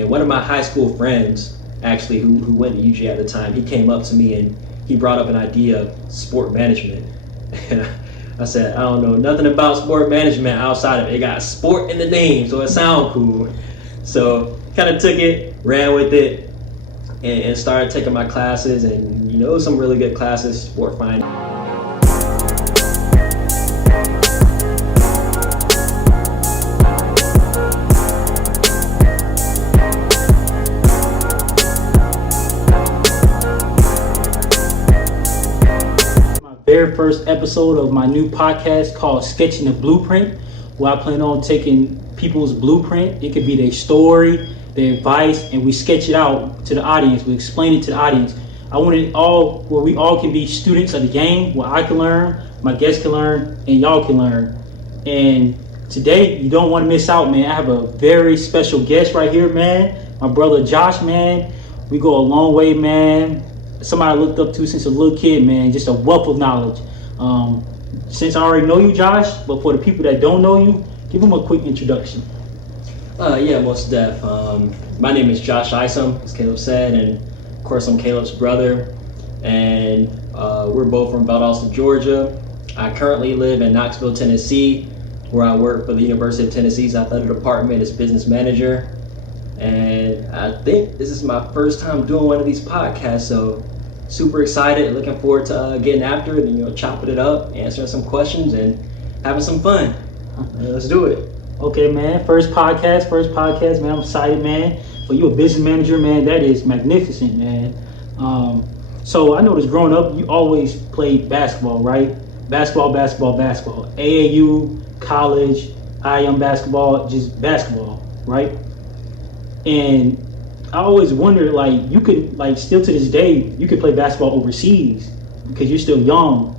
And one of my high school friends, actually, who went to UG at the time, he came up to me and he brought up an idea of sport management. And I said, I don't know nothing about sport management outside of it got sport in the name, so it sounds cool. So kind of took it, ran with it, and started taking my classes, and some really good classes, sport finance. Very first episode of my new podcast called Sketching the Blueprint, where I plan on taking people's blueprint. It could be their story, their advice, and we sketch it out to the audience. We explain it to the audience. I want it all where we all can be students of the game, where I can learn, my guests can learn, and y'all can learn. And today, you don't want to miss out, man. I have a very special guest right here, man. My brother Josh, man. We go a long way, man. Somebody I looked up to since a little kid, man. Just a wealth of knowledge. Since I already know you, Josh, but for the people that don't know you, give them a quick introduction. Yeah, most def. My name is Josh Isom, as Caleb said, and of course I'm Caleb's brother. And we're both from Valdosta, Georgia. I currently live in Knoxville, Tennessee, where I work for the University of Tennessee's athletic department as business manager. And I think this is my first time doing one of these podcasts, so super excited, looking forward to getting after it and chopping it up, answering some questions, and having some fun. Let's do it. Okay, man. First podcast, man. I'm excited, man. For you, a business manager, man, that is magnificent, man. So I noticed growing up, you always played basketball, right? Basketball. AAU, college, IM basketball, just basketball, right? And I always wondered, like, you could, like, still to this day, you could play basketball overseas because you're still young.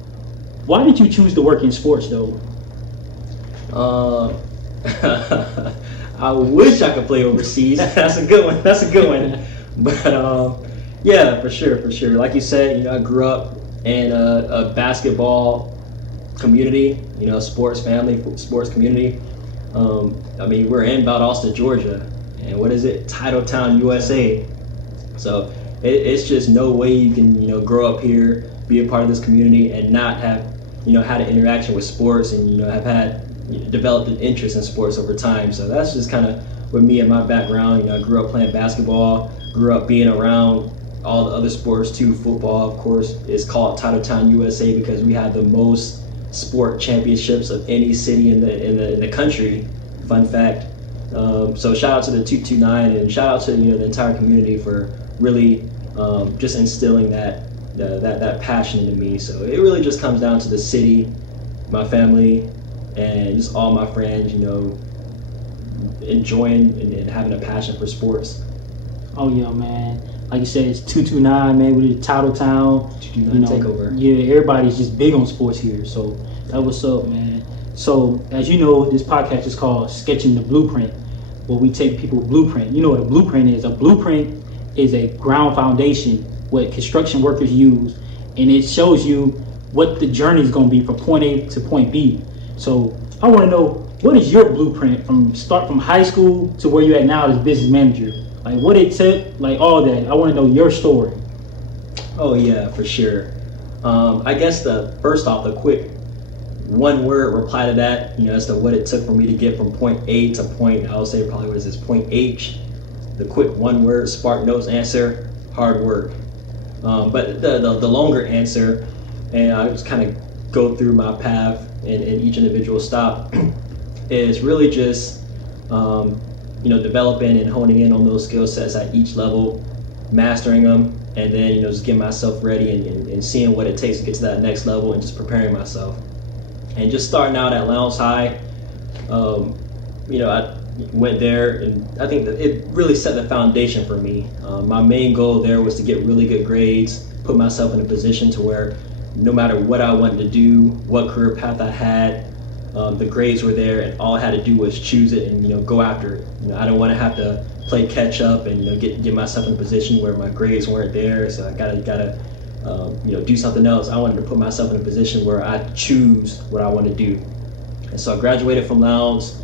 Why did you choose to work in sports, though? I wish I could play overseas. That's a good one. But yeah, for sure. Like you said, I grew up in a basketball community, sports family, sports community. We're in Valdosta, Georgia. And what is it? Titletown, USA. So it's just no way you can, grow up here, be a part of this community, and not have, had an interaction with sports, and have had developed an interest in sports over time. So that's just kind of with me and my background. I grew up playing basketball, grew up being around all the other sports too. Football, of course, is called Titletown, USA because we had the most sport championships of any city in the country. Fun fact. So shout out to the 229 and shout out to the entire community for really just instilling that passion into me. So it really just comes down to the city, my family, and just all my friends, enjoying and having a passion for sports. Oh yeah, man. Like you said, it's 229, man. We did Titletown. 229 takeover. Yeah, everybody's just big on sports here. So that what's up, man. So as you know, this podcast is called Sketching the Blueprint, where we take people's blueprint. You know what a blueprint is? A blueprint is a ground foundation what construction workers use, and it shows you what the journey is going to be from point A to point B. So I want to know, what is your blueprint from high school to where you're at now as business manager? Like what it took, like all that. I want to know your story. Oh yeah, for sure. I guess the quick one word reply to that, as to what it took for me to get from point A to point, I would say probably what is this, point H. The quick one word Spark Notes answer, hard work. But the longer answer, and I just kind of go through my path in each individual stop, is really just developing and honing in on those skill sets at each level, mastering them, and then just getting myself ready and seeing what it takes to get to that next level and just preparing myself. And just starting out at Lowndes High, I went there, and I think that it really set the foundation for me. My main goal there was to get really good grades, put myself in a position to where no matter what I wanted to do, what career path I had, the grades were there, and all I had to do was choose it and go after it. I don't want to have to play catch up and get myself in a position where my grades weren't there, so I gotta do something else. I wanted to put myself in a position where I choose what I want to do. And so I graduated from Lowndes,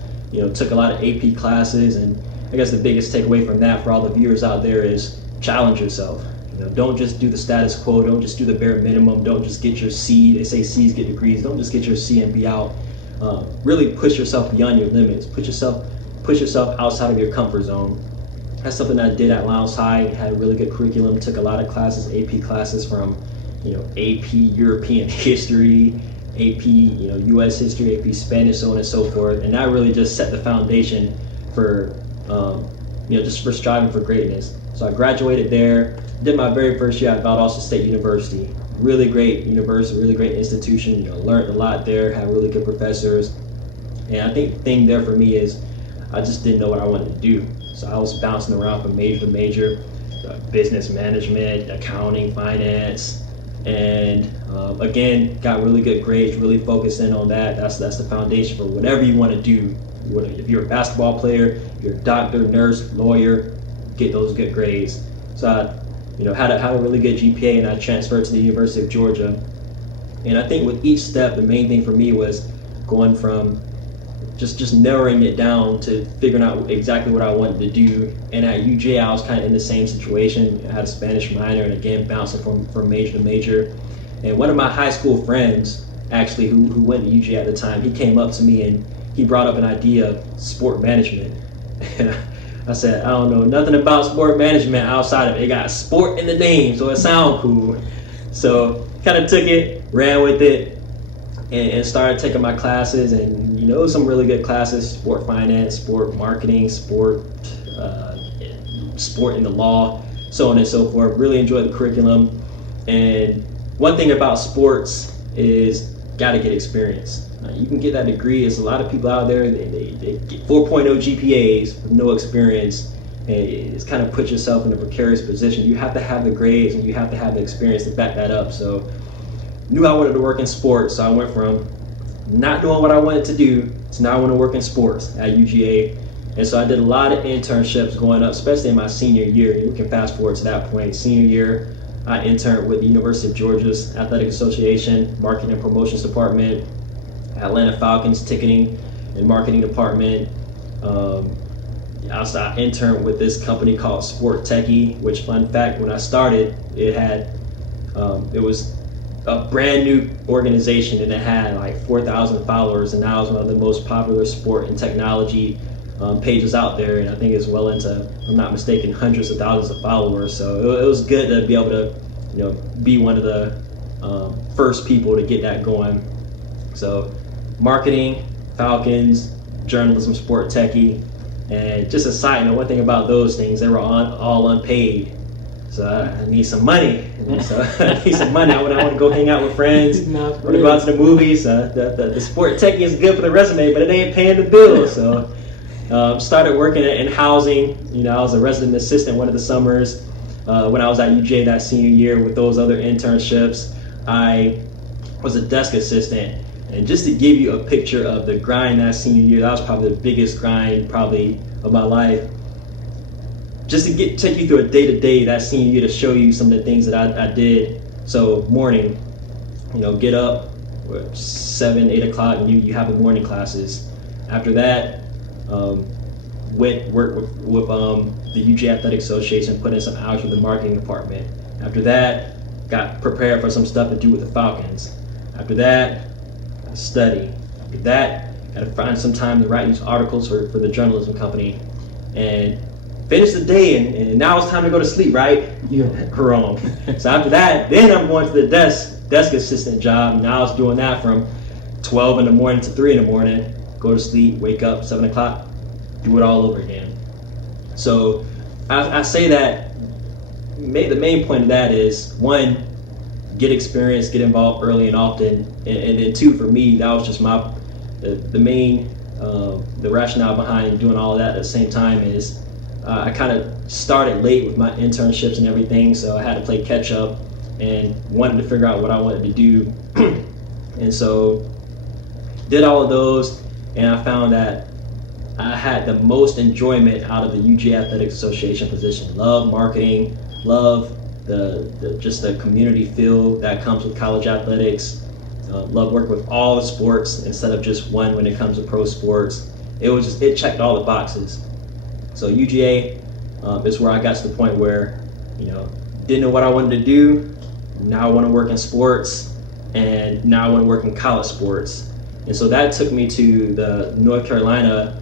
took a lot of AP classes and I guess the biggest takeaway from that for all the viewers out there is challenge yourself. Don't just do the status quo. Don't just do the bare minimum. Don't just get your C. They say C's get degrees. Don't just get your C and be out. Really push yourself beyond your limits. Push yourself outside of your comfort zone. That's something I did at Lowndes High. Had a really good curriculum. Took a lot of classes, AP classes from, AP European history, AP, U.S. history, AP Spanish, so on and so forth. And that really just set the foundation for, just for striving for greatness. So I graduated there. Did my very first year at Valdosta State University. Really great university, really great institution. Learned a lot there. Had really good professors. And I think the thing there for me is I just didn't know what I wanted to do. So I was bouncing around from major to major, business management, accounting, finance, and again, got really good grades, really focused in on that. That's the foundation for whatever you want to do. If you're a basketball player, you're a doctor, nurse, lawyer, get those good grades. So I had a really good GPA, and I transferred to the University of Georgia. And I think with each step, the main thing for me was going from just narrowing it down to figuring out exactly what I wanted to do. And at UJ, I was kind of in the same situation. I had a Spanish minor, and again, bouncing from major to major. And one of my high school friends, actually, who went to UJ at the time, he came up to me and he brought up an idea of sport management. And I said, I don't know nothing about sport management outside of it. It got sport in the name, so it sounds cool. So kind of took it, ran with it, and started taking my classes. And some really good classes: sport finance, sport marketing, sport in the law, so on and so forth. Really enjoyed the curriculum. And one thing about sports is got to get experience. You can get that degree. There's a lot of people out there, they get 4.0 GPAs with no experience, and it's kind of put yourself in a precarious position. You have to have the grades and you have to have the experience to back that up. So knew I wanted to work in sports, so I went from not doing what I wanted to do to now I want to work in sports at UGA. And so I did a lot of internships going up, especially in my senior year. We can fast forward to that point. Senior year, I interned with the University of Georgia's Athletic Association, Marketing and Promotions Department, Atlanta Falcons ticketing and marketing department. I interned with this company called Sport Techie, which, fun fact, when I started, it was a brand new organization, and it had like 4,000 followers, and now it's one of the most popular sport and technology pages out there, and I think it's well into, if I'm not mistaken, hundreds of thousands of followers. So it was good to be able to, be one of the first people to get that going. So marketing, Falcons, journalism, Sport Techie, and just a side note, one thing about those things, they were all unpaid. So I need some money. So I need some money. I want to go hang out with friends. Want to go out to the movies. The Sport Techie is good for the resume, but it ain't paying the bills. So started working in housing. I was a resident assistant one of the summers when I was at UJ that senior year. With those other internships, I was a desk assistant. And just to give you a picture of the grind that senior year, that was probably the biggest grind probably of my life. Just to take you through a day-to-day that senior year to show you some of the things that I did. So morning, get up, 7, 8 o'clock, and you have the morning classes. After that, went work with the UJ Athletic Association, put in some hours with the marketing department. After that, got prepared for some stuff to do with the Falcons. After that, study. After that, got to find some time to write these articles for the journalism company, and finish the day, and now it's time to go to sleep, right? Yeah. Wrong. So after that, then I'm going to the desk assistant job. Now I was doing that from 12 in the morning to 3 in the morning. Go to sleep, wake up 7 o'clock, do it all over again. So I say that the main point of that is, one, get experience, get involved early and often, and then two, for me, that was just the main the rationale behind doing all of that at the same time is I kind of started late with my internships and everything, so I had to play catch up and wanted to figure out what I wanted to do. And so did all of those, and I found that I had the most enjoyment out of the UJ Athletic Association position. Love marketing, love the community feel that comes with college athletics. Love working with all the sports instead of just one when it comes to pro sports. It checked all the boxes. So UGA is where I got to the point where, didn't know what I wanted to do. Now I want to work in sports, and now I want to work in college sports. And so that took me to the North Carolina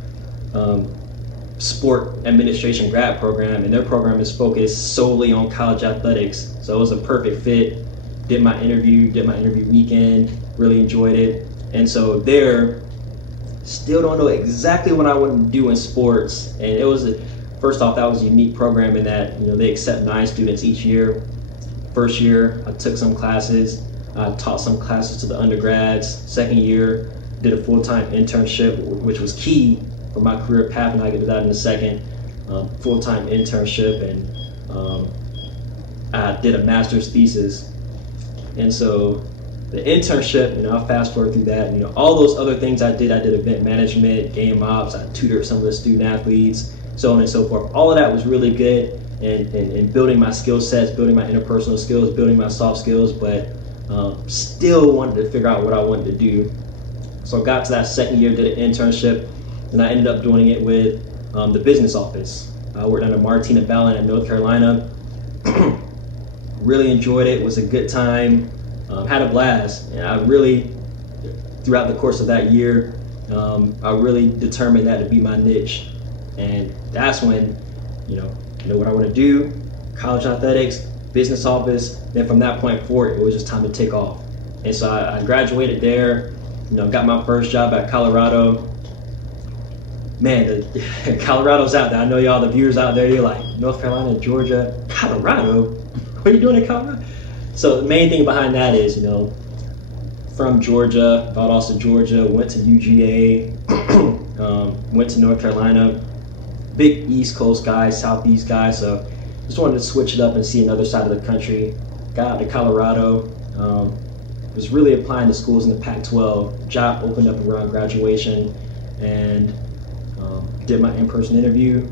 Sport Administration grad program, and their program is focused solely on college athletics. So it was a perfect fit. Did my interview weekend, really enjoyed it. And so there, still don't know exactly what I want to do in sports. And it was, first off, that was a unique program in that, they accept 9 students each year. First year, I took some classes. I taught some classes to the undergrads. Second year, did a full-time internship, which was key for my career path, and I'll get to that in a second. Full-time internship, and I did a master's thesis. And so the internship, I'll fast forward through that. All those other things I did event management, game ops, I tutored some of the student athletes, so on and so forth. All of that was really good in building my skill sets, building my interpersonal skills, building my soft skills, but still wanted to figure out what I wanted to do. So I got to that second year, did an internship, and I ended up doing it with the business office. I worked under Martina Ballin in North Carolina. Really enjoyed it. It was a good time. Had a blast. And I really, throughout the course of that year, I really determined that to be my niche. And that's when, know what I want to do, college athletics, business office. Then from that point forward, it was just time to take off. And so I graduated there, got my first job at Colorado. Man, Colorado's out there. I know y'all, the viewers out there, you're like, North Carolina, Georgia, Colorado? What are you doing in Colorado? So the main thing behind that is, from Georgia, Valdosta, Georgia, went to UGA, went to North Carolina, big East Coast guy, Southeast guy, so just wanted to switch it up and see another side of the country. Got out to Colorado, was really applying to schools in the Pac-12. Job opened up around graduation, and did my in-person interview.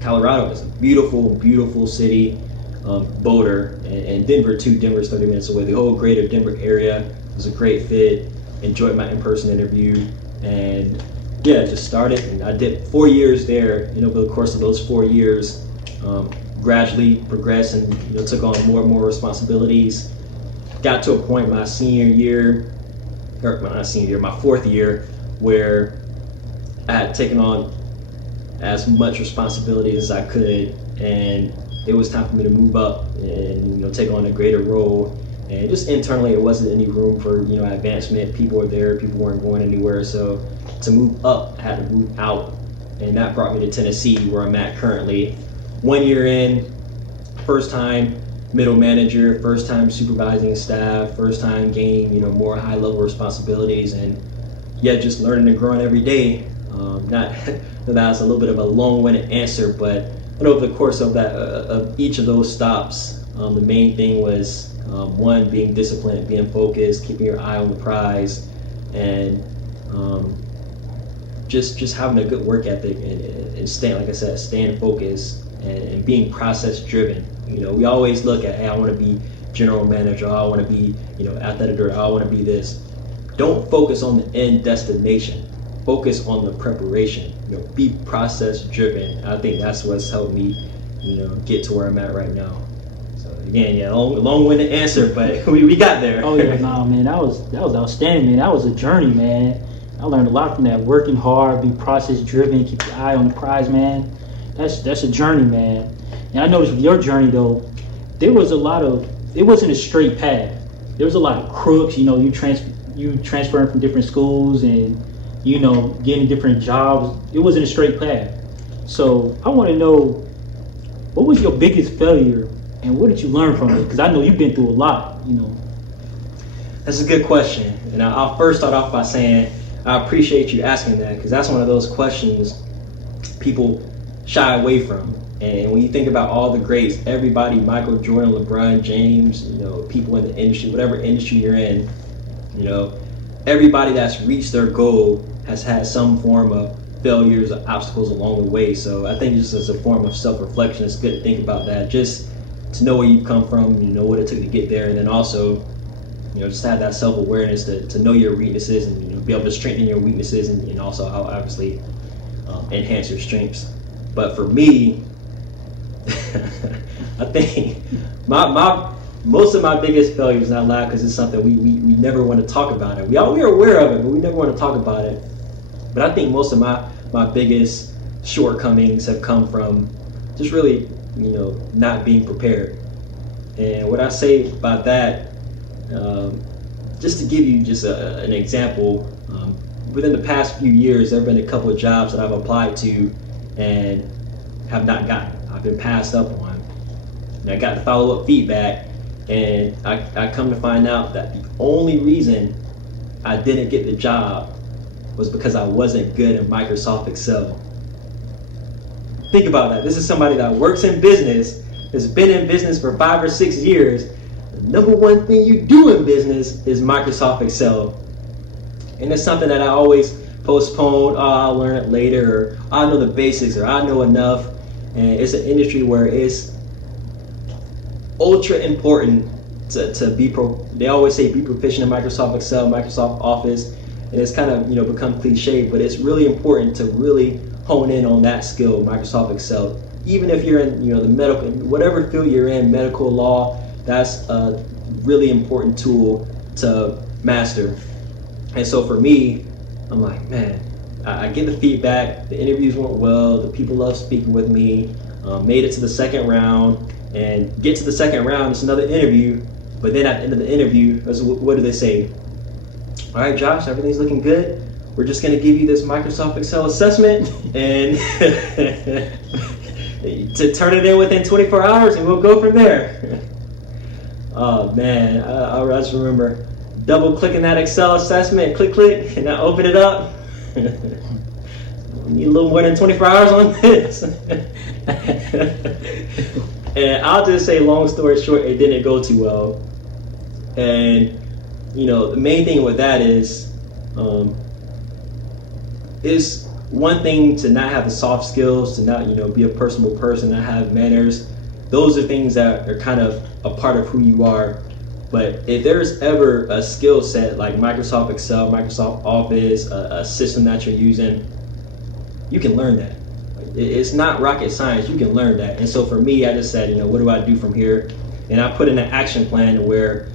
Colorado is a beautiful, beautiful city. Boulder and Denver too. Denver's 30 minutes away. The whole greater Denver area was a great fit. Enjoyed my in-person interview, and just started. And I did 4 years there. Over the course of those 4 years, gradually progressed and took on more and more responsibilities. Got to a point my senior year, or not senior year, my 4th year, where I had taken on as much responsibility as I could, and it was time for me to move up and take on a greater role. And just internally, it wasn't any room for advancement. People were there, people weren't going anywhere. So to move up, I had to move out, and that brought me to Tennessee, where I'm at currently. 1 year in, first time middle manager, first time supervising staff, first time gaining more high level responsibilities, and just learning and growing every day. Not that was a little bit of a long-winded answer, but over the course of that, of each of those stops, the main thing was one, being disciplined, being focused, keeping your eye on the prize, and just having a good work ethic and staying, like I said, staying focused and being process driven. We always look at, hey, I want to be general manager, I want to be athletic director, I want to be this. Don't focus on the end destination. Focus on the preparation. Be process driven. I think that's what's helped me, get to where I'm at right now. So again, long-winded answer, but we got there. Oh yeah, man, that was outstanding, man. That was a journey, man. I learned a lot from that. Working hard, be process driven, keep your eye on the prize, man. That's a journey, man. And I noticed with your journey though, there was a lot of, it wasn't a straight path. There was a lot of crooks. You transferring from different schools and getting different jobs. It wasn't a straight path. So I want to know, what was your biggest failure and what did you learn from it? Because I know you've been through a lot, That's a good question. And I'll first start off by saying I appreciate you asking that, because that's one of those questions people shy away from. And when you think about all the greats, everybody, Michael Jordan, LeBron James, people in the industry, whatever industry you're in, everybody that's reached their goal has had some form of failures or obstacles along the way. So I think just as a form of self-reflection, it's good to think about that, just to know where you've come from, what it took to get there, and then also, just have that self-awareness to know your weaknesses and be able to strengthen your weaknesses, and also obviously enhance your strengths. But for me, I think my most of my biggest failures, not lie, because it's something we never want to talk about it. We're aware of it, but we never want to talk about it. But I think most of my biggest shortcomings have come from just really, not being prepared. And what I say about that, just to give you just an example, within the past few years, there have been a couple of jobs that I've applied to and have not gotten. I've been passed up on. And I got follow-up feedback, and I come to find out that the only reason I didn't get the job was because I wasn't good at Microsoft Excel. Think about that. This is somebody that works in business, has been in business for 5 or 6 years. The number one thing you do in business is Microsoft Excel. And it's something that I always postpone. Oh, I'll learn it later, or I know the basics, or I know enough. And it's an industry where it's ultra important to be they always say be proficient in Microsoft Excel, Microsoft Office, and it's kind of become cliche, but it's really important to really hone in on that skill, Microsoft Excel. Even if you're in the medical, whatever field you're in, medical, law, that's a really important tool to master. And so for me, I'm like, man, I get the feedback, the interviews went well, the people love speaking with me, made it to the second round, and get to the second round, it's another interview, but then at the end of the interview, what do they say? All right, Josh, everything's looking good. We're just gonna give you this Microsoft Excel assessment and to turn it in within 24 hours and we'll go from there. Oh man, I just remember double clicking that Excel assessment, click, and I open it up. We need a little more than 24 hours on this. And I'll just say, long story short, it didn't go too well. And the main thing with that is one thing to not have the soft skills, to not be a personable person, not have manners. Those are things that are kind of a part of who you are. But if there's ever a skill set like Microsoft Excel, Microsoft Office, a system that you're using, you can learn that. It's not rocket science. You can learn that. And so for me, I just said, what do I do from here? And I put in an action plan where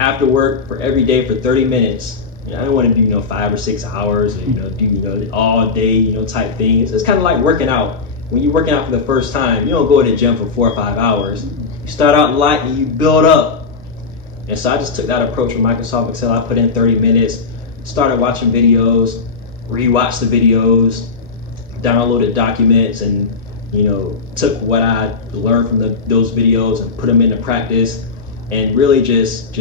after work, for every day for 30 minutes, I don't want to do 5 or 6 hours, or, do all day, type things. It's kind of like working out. When you're working out for the first time, you don't go to the gym for 4 or 5 hours. You start out light and you build up. And so I just took that approach with Microsoft Excel. I put in 30 minutes, started watching videos, rewatched the videos, downloaded documents, and took what I learned from those videos and put them into practice, and really just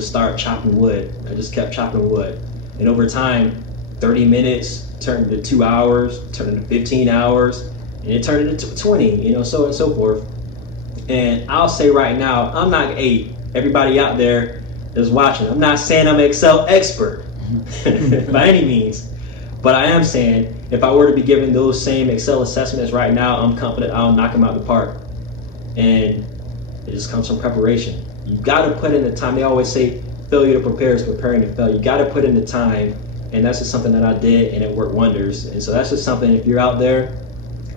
start chopping wood. I just kept chopping wood, and over time, 30 minutes turned into 2 hours, turned into 15 hours, and it turned into 20, so on and so forth. And I'll say right now, I'm not everybody out there is watching. I'm not saying I'm an Excel expert by any means, but I am saying if I were to be given those same Excel assessments right now, I'm confident I'll knock them out of the park. And it just comes from preparation. You got to put in the time. They always say failure to prepare is preparing to fail. You got to put in the time, and that's just something that I did, and it worked wonders. And so that's just something, if you're out there,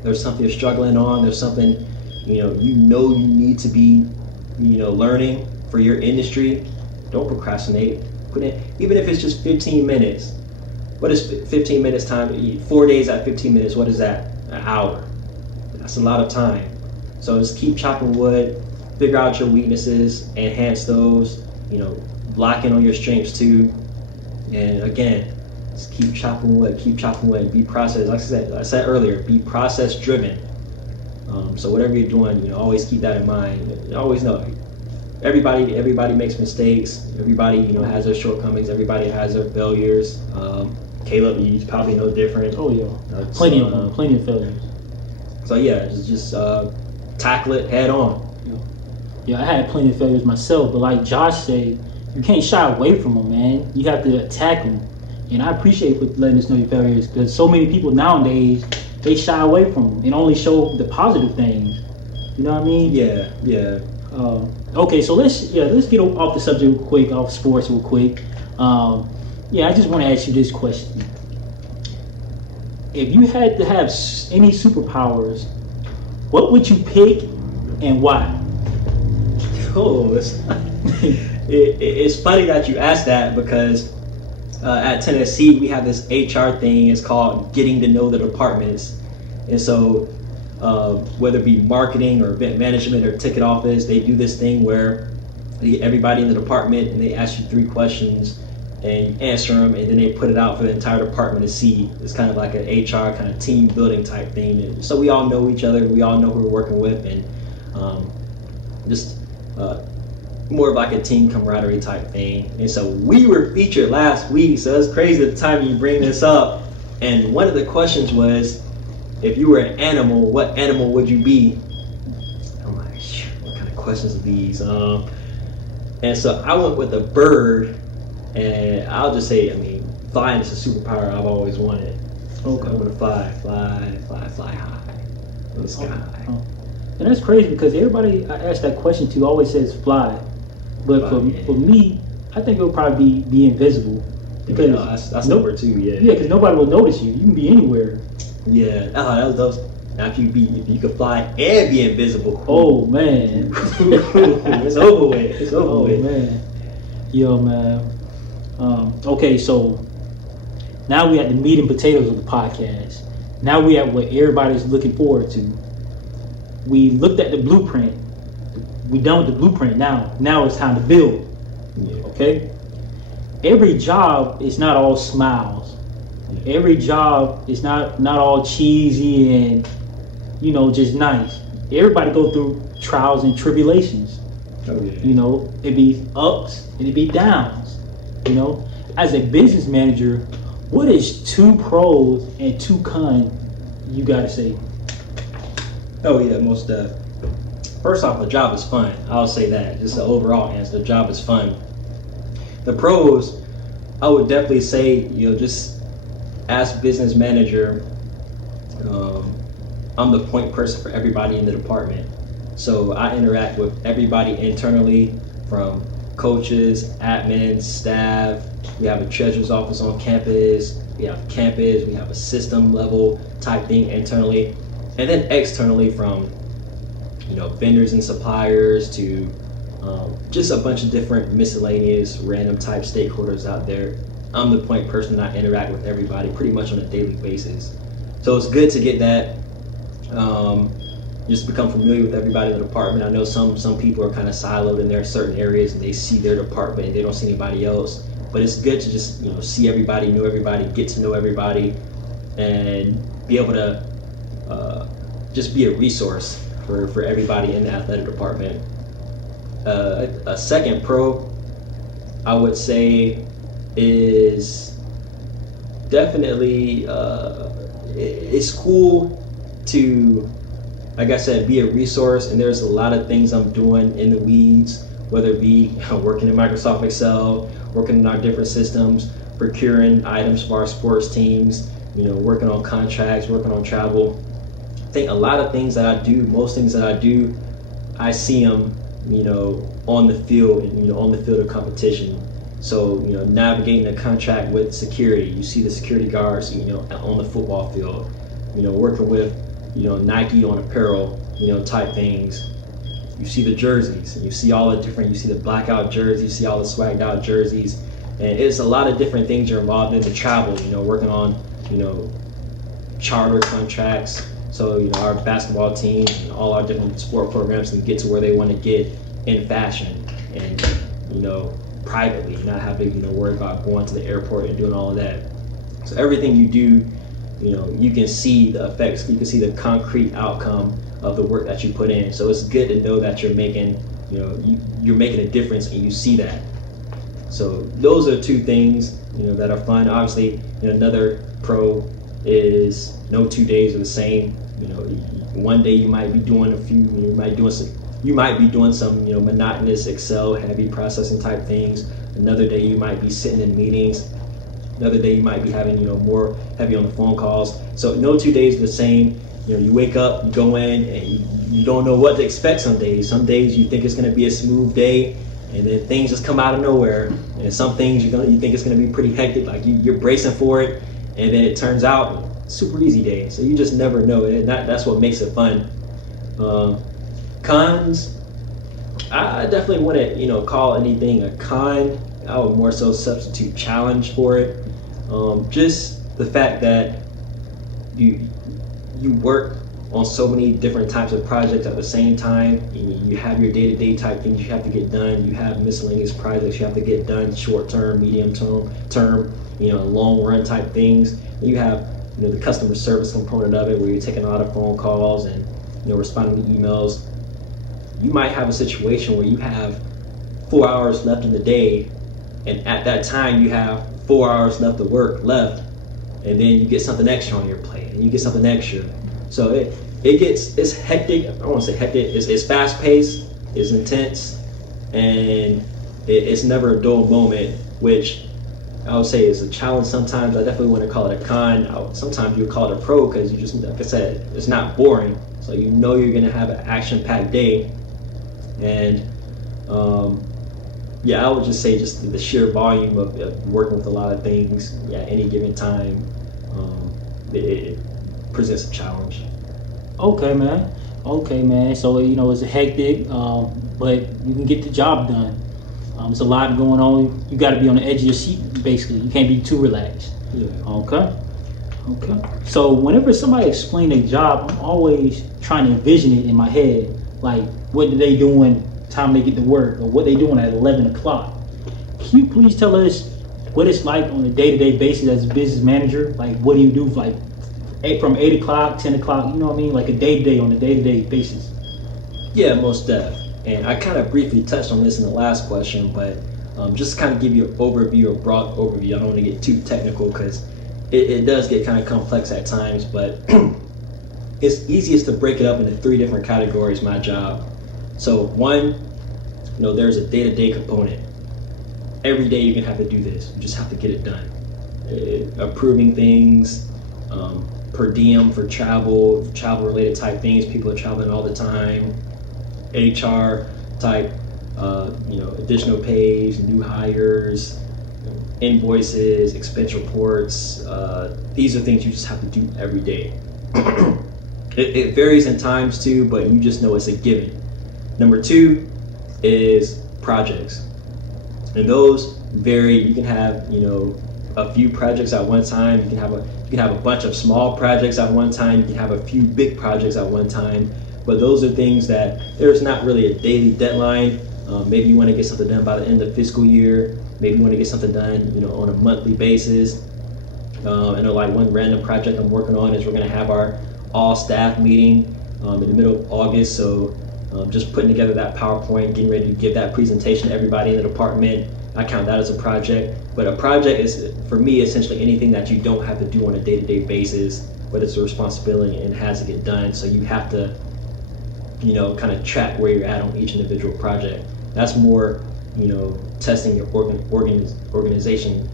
there's something you're struggling on, there's something you need to be learning for your industry, don't procrastinate. Put in, even if it's just 15 minutes. What is 15 minutes time? 4 days at 15 minutes, what is that? An hour. That's a lot of time. So just keep chopping wood, figure out your weaknesses, enhance those, lock in on your strengths too. And again, just keep chopping wood, and be process. Like I said earlier, be process driven. So whatever you're doing, always keep that in mind. Always know, everybody makes mistakes. Everybody, has their shortcomings. Everybody has their failures. Caleb, you probably know different. Oh yeah, plenty of failures. So yeah, just tackle it head on. Yeah, I had plenty of failures myself, but like Josh said, you can't shy away from them, man. You have to attack them. And I appreciate you letting us know your failures, because so many people nowadays, they shy away from them and only show the positive things. You know what I mean? Yeah. Okay, so let's get off the subject real quick, off sports real quick. I just want to ask you this question. if you had to have any superpowers, what would you pick and why? Oh, it's funny that you asked that because at Tennessee we have this HR thing. It's called getting to know the departments, and so whether it be marketing or event management or ticket office, they do this thing where they get everybody in the department and they ask you 3 questions and you answer them, and then they put it out for the entire department to see. It's kind of like an HR kind of team building type thing, and so we all know each other, we all know who we're working with, and just more of like a team camaraderie type thing. And so we were featured last week, so it's crazy at the time you bring this up. And one of the questions was, if you were an animal, what animal would you be? I'm like, what kind of questions are these? And so I went with a bird, and I'll just say, I mean, flying is a superpower I've always wanted. Okay. So I'm gonna fly high in the sky. Oh. And that's crazy because everybody I ask that question to always says fly. But for me, I think it would probably be invisible. Because that's number 2, yeah. Yeah, because nobody will notice you. You can be anywhere. Yeah. Oh, that was now if you could fly and be invisible. Oh man. It's over with. It's over with. Man. Yo man. Okay, so now we at the meat and potatoes of the podcast. Now we at what everybody's looking forward to. We looked at the blueprint. We done with the blueprint now. Now it's time to build. Yeah. Okay? Every job is not all smiles. Yeah. Every job is not all cheesy and just nice. Everybody go through trials and tribulations. Oh yeah. It be ups and it be downs. As a business manager, what is 2 pros and 2 cons you gotta say? Oh yeah, most first off, the job is fun. I'll say that. Just the overall answer, the job is fun. The pros, I would definitely say, just as business manager, I'm the point person for everybody in the department. So I interact with everybody internally, from coaches, admins, staff. We have a treasurer's office on campus. We have a system level type thing internally. And then externally, from vendors and suppliers to just a bunch of different miscellaneous random type stakeholders out there. I'm the point person that I interact with everybody pretty much on a daily basis. So it's good to get that, just become familiar with everybody in the department. I know some people are kind of siloed in their certain areas and they see their department and they don't see anybody else. But it's good to just see everybody, know everybody, get to know everybody, and be able to just be a resource for everybody in the athletic department. A second pro, I would say, is definitely it's cool to, like I said, be a resource. And there's a lot of things I'm doing in the weeds, whether it be working in Microsoft Excel, working in our different systems, procuring items for our sports teams, working on contracts, working on travel. I think a lot of things that I do, most things that I do, I see them, on the field, on the field of competition. So, navigating a contract with security, you see the security guards, on the football field, working with, Nike on apparel, type things. You see the jerseys, and you see all the different, you see the blackout jerseys, you see all the swagged out jerseys, and it's a lot of different things you're involved in. The travel, working on, charter contracts. So, our basketball team and all our different sport programs can get to where they want to get in fashion and, privately, not having to, worry about going to the airport and doing all of that. So everything you do, you can see the effects, you can see the concrete outcome of the work that you put in. So it's good to know that you're making, you're making a difference and you see that. So those are 2 things, that are fun. Obviously, another pro is no 2 days are the same. One day you might be doing you might be doing some monotonous Excel heavy processing type things. Another day you might be sitting in meetings. Another day you might be having more heavy on the phone calls. So no 2 days are the same. You wake up, you go in, and you don't know what to expect some days. Some days you think it's going to be a smooth day, and then things just come out of nowhere. And some things you think it's going to be pretty hectic, like you're bracing for it, and then it turns out super easy day. So you just never know, and that's what makes it fun. Cons, I definitely wouldn't, call anything a con. I would more so substitute challenge for it. Just the fact that you work on so many different types of projects at the same time. You have your day-to-day type things you have to get done. You have miscellaneous projects you have to get done, short-term, medium-term, long-run type things. And you have, the customer service component of it, where you're taking a lot of phone calls and, responding to emails. You might have a situation where you have 4 hours left in the day, and at that time you have 4 hours left of work left, and then you get something extra on your plate, and you get something extra. So it's hectic. I don't want to say hectic. It's fast paced. It's intense, and it's never a dull moment, which I would say is a challenge sometimes. I definitely want to call it a con. Sometimes you would call it a pro, because you just, like I said, it's not boring. So you're going to have an action-packed day, and I would just say just the sheer volume of working with a lot of things at any given time, it presents a challenge. Okay, man. So it's a hectic, but you can get the job done. There's a lot going on. You got to be on the edge of your seat, basically. You can't be too relaxed. Yeah. Okay. So whenever somebody explains a job, I'm always trying to envision it in my head. Like, what are they doing time they get to work, or what they doing at 11 o'clock? Can you please tell us what it's like on a day-to-day basis as a business manager? Like, what do you do, like, from 8 o'clock, 10 o'clock, you know what I mean? Like a day-to-day on a day-to-day basis. Yeah, most def. And I kind of briefly touched on this in the last question, but just to kind of give you an overview, a broad overview. I don't want to get too technical, because it does get kind of complex at times, but it's easiest to break it up into 3 different categories, my job. So one, there's a day-to-day component. Every day you're going to have to do this. You just have to get it done. Approving things, per diem for travel related type things. People are traveling all the time. HR type, additional pays, new hires, invoices, expense reports. These are things you just have to do every day. It varies in times too, but you just know it's a given. Number 2 is projects, and those vary. You can have a few projects at one time. You can have a bunch of small projects at one time. You can have a few big projects at one time. But those are things that there's not really a daily deadline. Maybe you want to get something done by the end of the fiscal year. Maybe you want to get something done, on a monthly basis. I know, like, one random project I'm working on is we're going to have our all staff meeting in the middle of August. So just putting together that PowerPoint, getting ready to give that presentation to everybody in the department. I count that as a project. But a project is, for me, essentially anything that you don't have to do on a day-to-day basis, but it's a responsibility and has to get done. So you have to, kind of track where you're at on each individual project. That's more, testing your organization,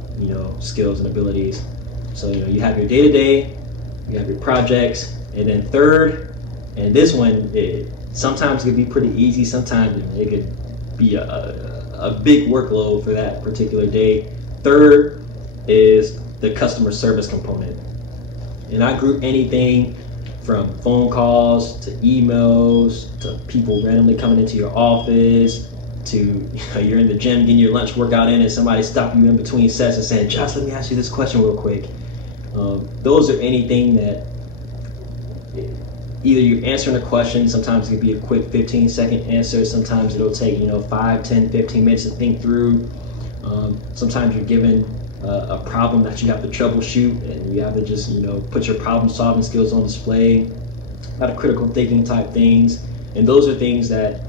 skills and abilities. So, you have your day-to-day, you have your projects, and then third, and this one, sometimes it can be pretty easy. Sometimes it could be a big workload for that particular day. Third is the customer service component. And I group anything from phone calls to emails to people randomly coming into your office to you're in the gym getting your lunch workout in and somebody stopping you in between sets and saying, Josh, let me ask you this question real quick. Those are anything that either you're answering a question. Sometimes it can be a quick 15-second answer. Sometimes it'll take 5, 10, 15 minutes to think through. Sometimes you're given a problem that you have to troubleshoot, and you have to just put your problem solving skills on display. A lot of critical thinking type things, and those are things that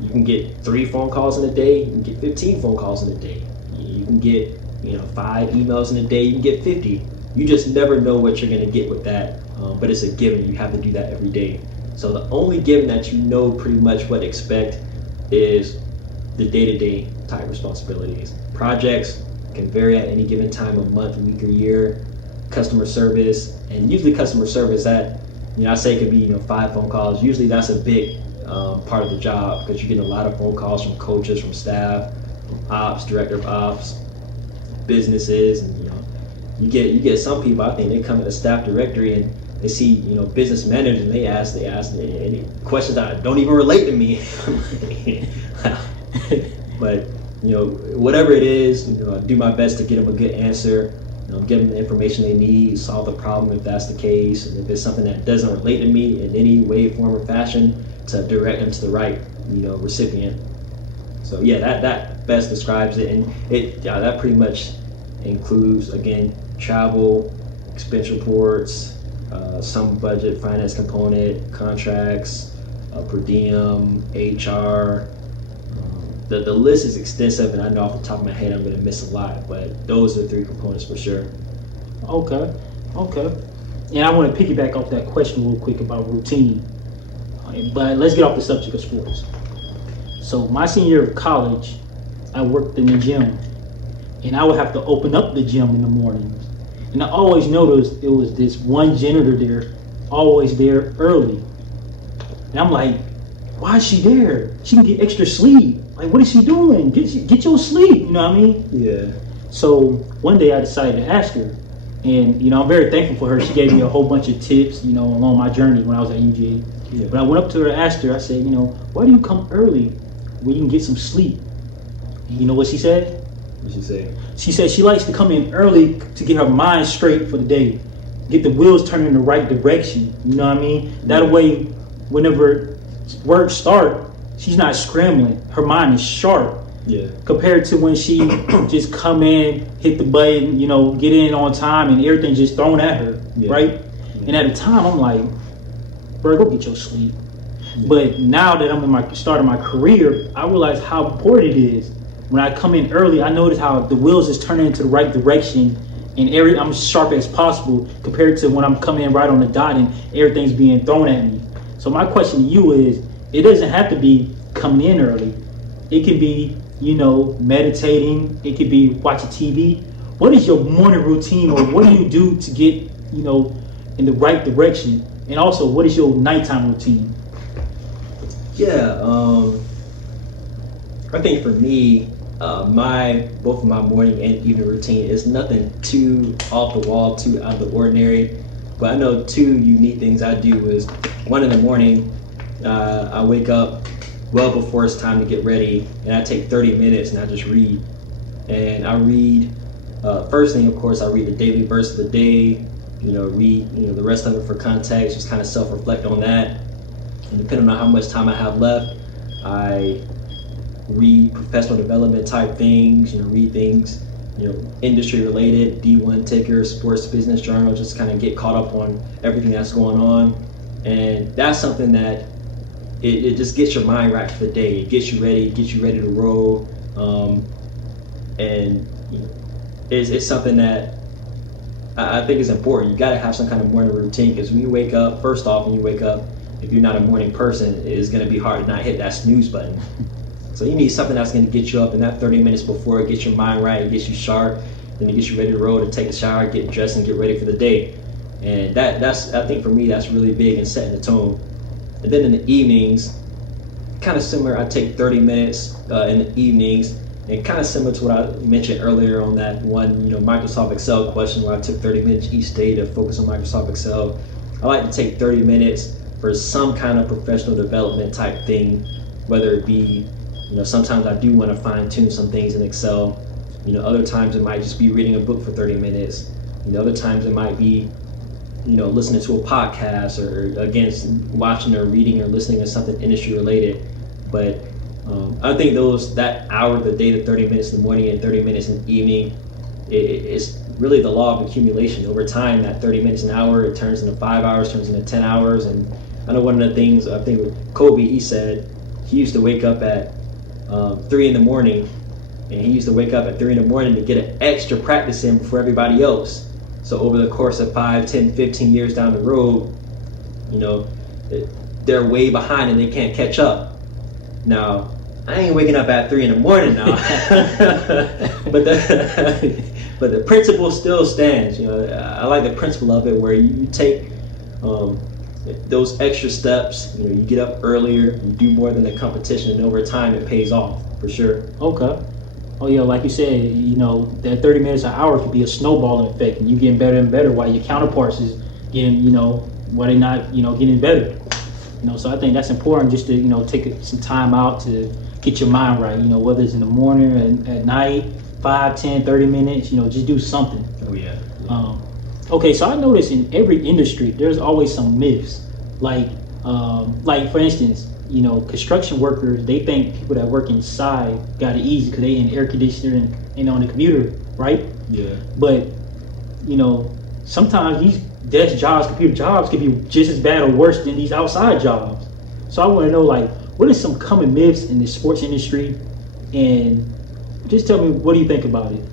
you can get 3 phone calls in a day. You can get 15 phone calls in a day. You can get 5 emails in a day. You can get 50. You just never know what you're going to get with that, but it's a given. You have to do that every day. So the only given that you know pretty much what to expect is the day-to-day type responsibilities. Projects can vary at any given time of month, week, or year. Customer service, and usually customer service that I say it could be 5 phone calls. Usually that's a big part of the job, because you're getting a lot of phone calls from coaches, from staff, from ops, director of ops, businesses, and you get some people, I think they come in the staff directory and they see, business managers, and they ask any questions that don't even relate to me. But whatever it is, I do my best to get them a good answer. Give them the information they need, solve the problem if that's the case, and if it's something that doesn't relate to me in any way, form, or fashion, to direct them to the right, recipient. So yeah, that best describes it, and that pretty much includes, again, travel, expense reports, some budget, finance component, contracts, per diem, HR. The list is extensive, and I know off the top of my head I'm going to miss a lot, but those are 3 components for sure. Okay. And I want to piggyback off that question real quick about routine. But let's get off the subject of sports. So my senior year of college, I worked in the gym, and I would have to open up the gym in the mornings. And I always noticed it was this one janitor there, always there early. And I'm like, why is she there? She can get extra sleep. Like, what is she doing? Get your sleep, you know what I mean? Yeah. So one day I decided to ask her, and I'm very thankful for her. She gave me a whole bunch of tips, along my journey when I was at UGA. Yeah. But I went up to her and asked her, I said, why do you come early when you can get some sleep? And you know what she said? What she say? She said she likes to come in early to get her mind straight for the day, get the wheels turning in the right direction. You know what I mean? That way, whenever work start, she's not scrambling. Her mind is sharp. Yeah. Compared to when she just come in, hit the button, get in on time, and everything just thrown at her, right? Yeah. And at the time, I'm like, bro, go get your sleep. Yeah. But now that I'm in my start of my career, I realize how important it is. When I come in early, I notice how the wheels is turning into the right direction, and I'm as sharp as possible compared to when I'm coming in right on the dot and everything's being thrown at me. So my question to you is, it doesn't have to be coming in early. It can be, meditating. It could be watching TV. What is your morning routine, or what do you do to get, in the right direction? And also, what is your nighttime routine? Yeah, I think for me, both of my morning and evening routine is nothing too off the wall, too out of the ordinary. But I know 2 unique things I do is, one in the morning, I wake up well before it's time to get ready, and I take 30 minutes and I just read. And I read, first thing, of course, I read the daily verse of the day, read, the rest of it for context, just kind of self-reflect on that. And depending on how much time I have left, I read professional development type things, read things, industry related, D1 ticker, sports business journal, just kind of get caught up on everything that's going on. And that's something that it just gets your mind right for the day. It gets you ready to roll. And it's something that I think is important. You got to have some kind of morning routine, because when you wake up, first off, if you're not a morning person, it's going to be hard to not hit that snooze button. So you need something that's going to get you up in that 30 minutes before, it gets your mind right, it gets you sharp, then it gets you ready to roll, to take a shower, get dressed, and get ready for the day. And that's, I think for me, that's really big in setting the tone. And then in the evenings, kind of similar, I take 30 minutes in the evenings, and kind of similar to what I mentioned earlier on that one, Microsoft Excel question, where I took 30 minutes each day to focus on Microsoft Excel. I like to take 30 minutes for some kind of professional development type thing, whether it be, sometimes I do want to fine tune some things in Excel. Other times it might just be reading a book for 30 minutes. Other times it might be, listening to a podcast, or again, watching or reading or listening to something industry related. But I think that hour of the day, the 30 minutes in the morning and 30 minutes in the evening, it's really the law of accumulation. Over time, that 30 minutes an hour, it turns into 5 hours, turns into 10 hours. And I know one of the things, I think with Kobe, he said he used to wake up at 3 in the morning, and he used to wake up at 3 in the morning to get an extra practice in before everybody else. So over the course of 5, 10, 15 years down the road, they're way behind and they can't catch up. Now, I ain't waking up at 3 in the morning now, but the principle still stands. I like the principle of it, where you take those extra steps. You get up earlier, you do more than the competition, and over time it pays off for sure. Okay. Oh yeah, like you said, that 30 minutes an hour could be a snowballing effect, and you getting better and better while your counterparts is getting, while they not, getting better. So I think that's important just to, take some time out to get your mind right. Whether it's in the morning or at night, 5, 10, 30 minutes. Just do something. Oh yeah. Okay, so I noticed in every industry there's always some myths, like for instance, construction workers, they think people that work inside got it easy because they in air conditioning and on the computer, right? Yeah. But sometimes these desk jobs, computer jobs, can be just as bad or worse than these outside jobs. So I want to know, what are some common myths in the sports industry, and just tell me, what do you think about it?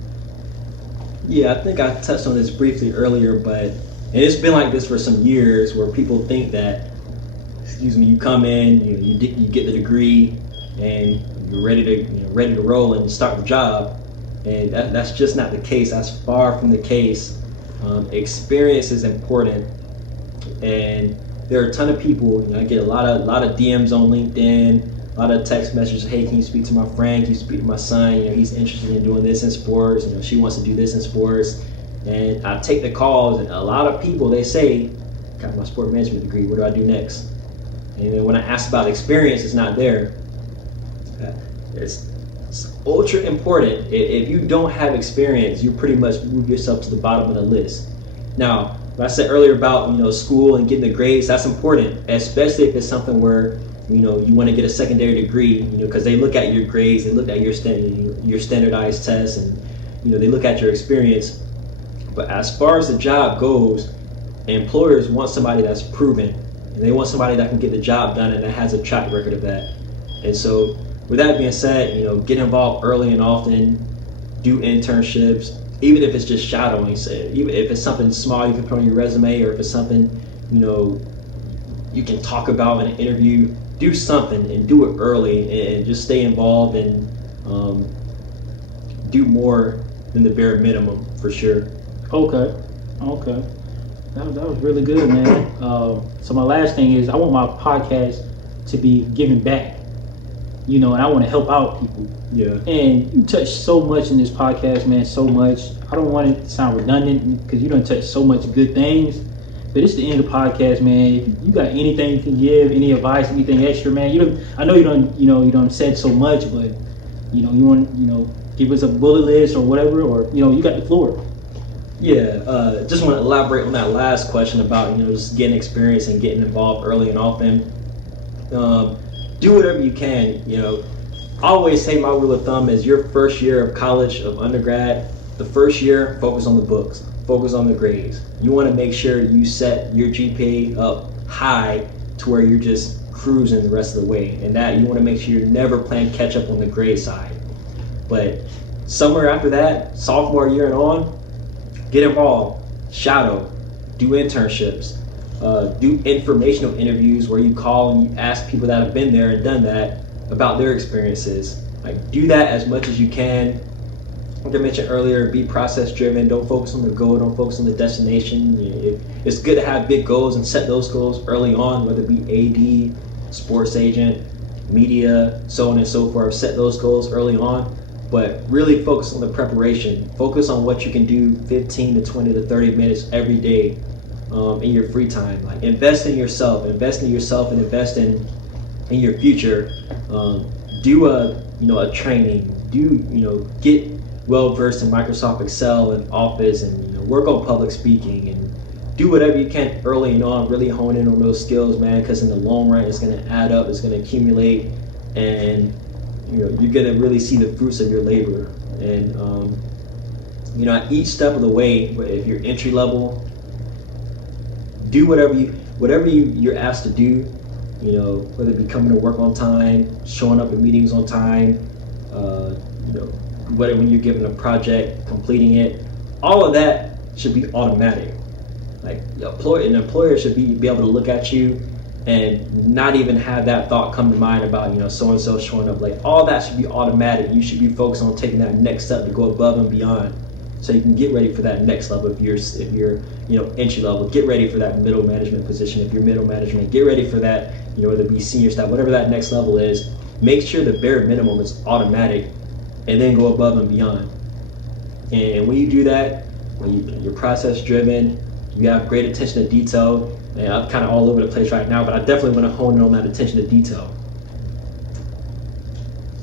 Yeah, I think I touched on this briefly earlier, and it's been like this for some years, where people think that, you come in, you get the degree, and you're ready to roll and start the job, and that's just not the case. That's far from the case. Experience is important, and there are a ton of people. I get a lot of DMs on LinkedIn, a lot of text messages. Hey, can you speak to my friend? Can you speak to my son? He's interested in doing this in sports. She wants to do this in sports, and I take the calls. And a lot of people, they say, "Got my sport management degree. What do I do next?" And then when I ask about experience, it's not there. It's ultra important. If you don't have experience, you pretty much move yourself to the bottom of the list. Now, what I said earlier about school and getting the grades, that's important, especially if it's something where you want to get a secondary degree, because they look at your grades, they look at your standardized tests, and they look at your experience. But as far as the job goes, employers want somebody that's proven, and they want somebody that can get the job done and that has a track record of that. And so, with that being said, get involved early and often, do internships, even if it's just shadowing. Even if it's something small you can put on your resume, or if it's something you can talk about in an interview, do something and do it early, and just stay involved and do more than the bare minimum, for sure. Okay. That was really good, man. So my last thing is, I want my podcast to be giving back. And I want to help out people. Yeah. And you touch so much in this podcast, man, so much. I don't want it to sound redundant, because you done touch so much good things. But it's the end of the podcast, man. If you got anything you can give, any advice, anything extra, man, I know you don't said so much, but you want give us a bullet list or whatever, or you got the floor. Yeah, just want to elaborate on that last question about just getting experience and getting involved early and often. Do whatever you can. I always say my rule of thumb is your first year of college, of undergrad, the first year, focus on the books, focus on the grades. You want to make sure you set your GPA up high to where you're just cruising the rest of the way, and that you want to make sure you're never playing catch up on the grade side. But somewhere after that, sophomore year and on, get involved, shadow, do internships, do informational interviews where you call and you ask people that have been there and done that about their experiences. Do that as much as you can. Like I mentioned earlier, be process driven. Don't focus on the goal, don't focus on the destination. It's good to have big goals and set those goals early on, whether it be AD, sports agent, media, so on and so forth. Set those goals early on, but really focus on the preparation. Focus on what you can do 15 to 20 to 30 minutes every day in your free time. Invest in yourself and invest in your future. Do a training. Get well versed in Microsoft Excel and Office, and work on public speaking, and do whatever you can early and on. Really hone in on those skills, man, because in the long run it's going to add up, it's going to accumulate, and you're going to really see the fruits of your labor. And at each step of the way, if you're entry level, do whatever you're asked to do. Whether it be coming to work on time, showing up at meetings on time, whether when you're given a project, completing it, all of that should be automatic. An employer should be able to look at you and not even have that thought come to mind about so and so showing up late. All that should be automatic. You should be focused on taking that next step to go above and beyond, so you can get ready for that next level. If you're entry level, get ready for that middle management position. If you're middle management, get ready for that, whether it be senior staff, whatever that next level is. Make sure the bare minimum is automatic, and then go above and beyond. And when you do that, when you're process driven, you have great attention to detail. And I'm kind of all over the place right now, but I definitely want to hone in on that attention to detail.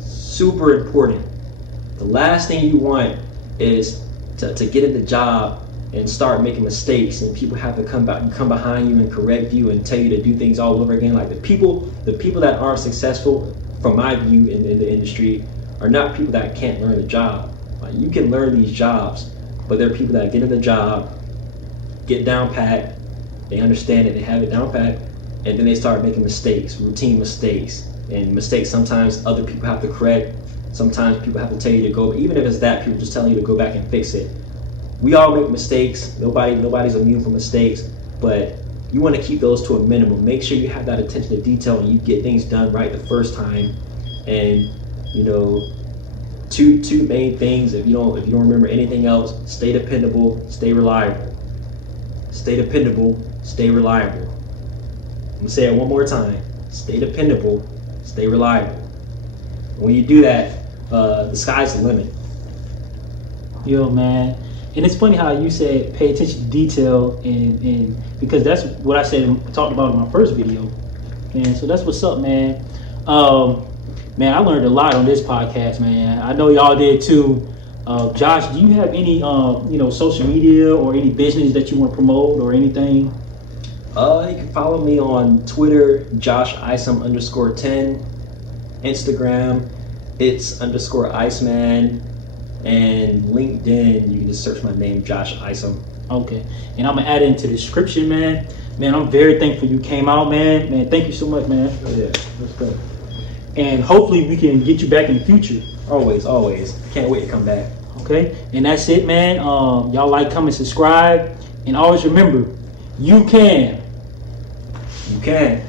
Super important. The last thing you want is to get in the job and start making mistakes, and people have to come behind you and correct you and tell you to do things all over again. Like the people that aren't successful, from my view in the industry, are not people that can't learn the job. Like, you can learn these jobs, but there are people that get in the job, get down pat, they understand it, they have it down pat, and then they start making mistakes, routine mistakes. And mistakes sometimes other people have to correct. Sometimes people have to tell you to go, even if it's that, people just telling you to go back and fix it. We all make mistakes. Nobody's immune from mistakes, but you want to keep those to a minimum. Make sure you have that attention to detail and you get things done right the first time. And two main things. If you don't remember anything else, stay dependable, stay reliable. Stay dependable, stay reliable. I'm gonna say it one more time. Stay dependable, stay reliable. When you do that, the sky's the limit. Yo, man. And it's funny how you said pay attention to detail, and because that's what I talked about in my first video. And so that's what's up, man. Man, I learned a lot on this podcast, man. I know y'all did too. Josh, do you have any social media or any business that you want to promote or anything? You can follow me on Twitter, Isom _10. Instagram, it's _Iceman, and LinkedIn, you can just search my name, Josh Isom. Okay, and I'm gonna add it into the description, man. Man, I'm very thankful you came out, man. Man, thank you so much, man. Oh, yeah, that's good. And hopefully we can get you back in the future. Always. Can't wait to come back. Okay, and that's it, man. Y'all like, comment, subscribe, and always remember, you can. You can.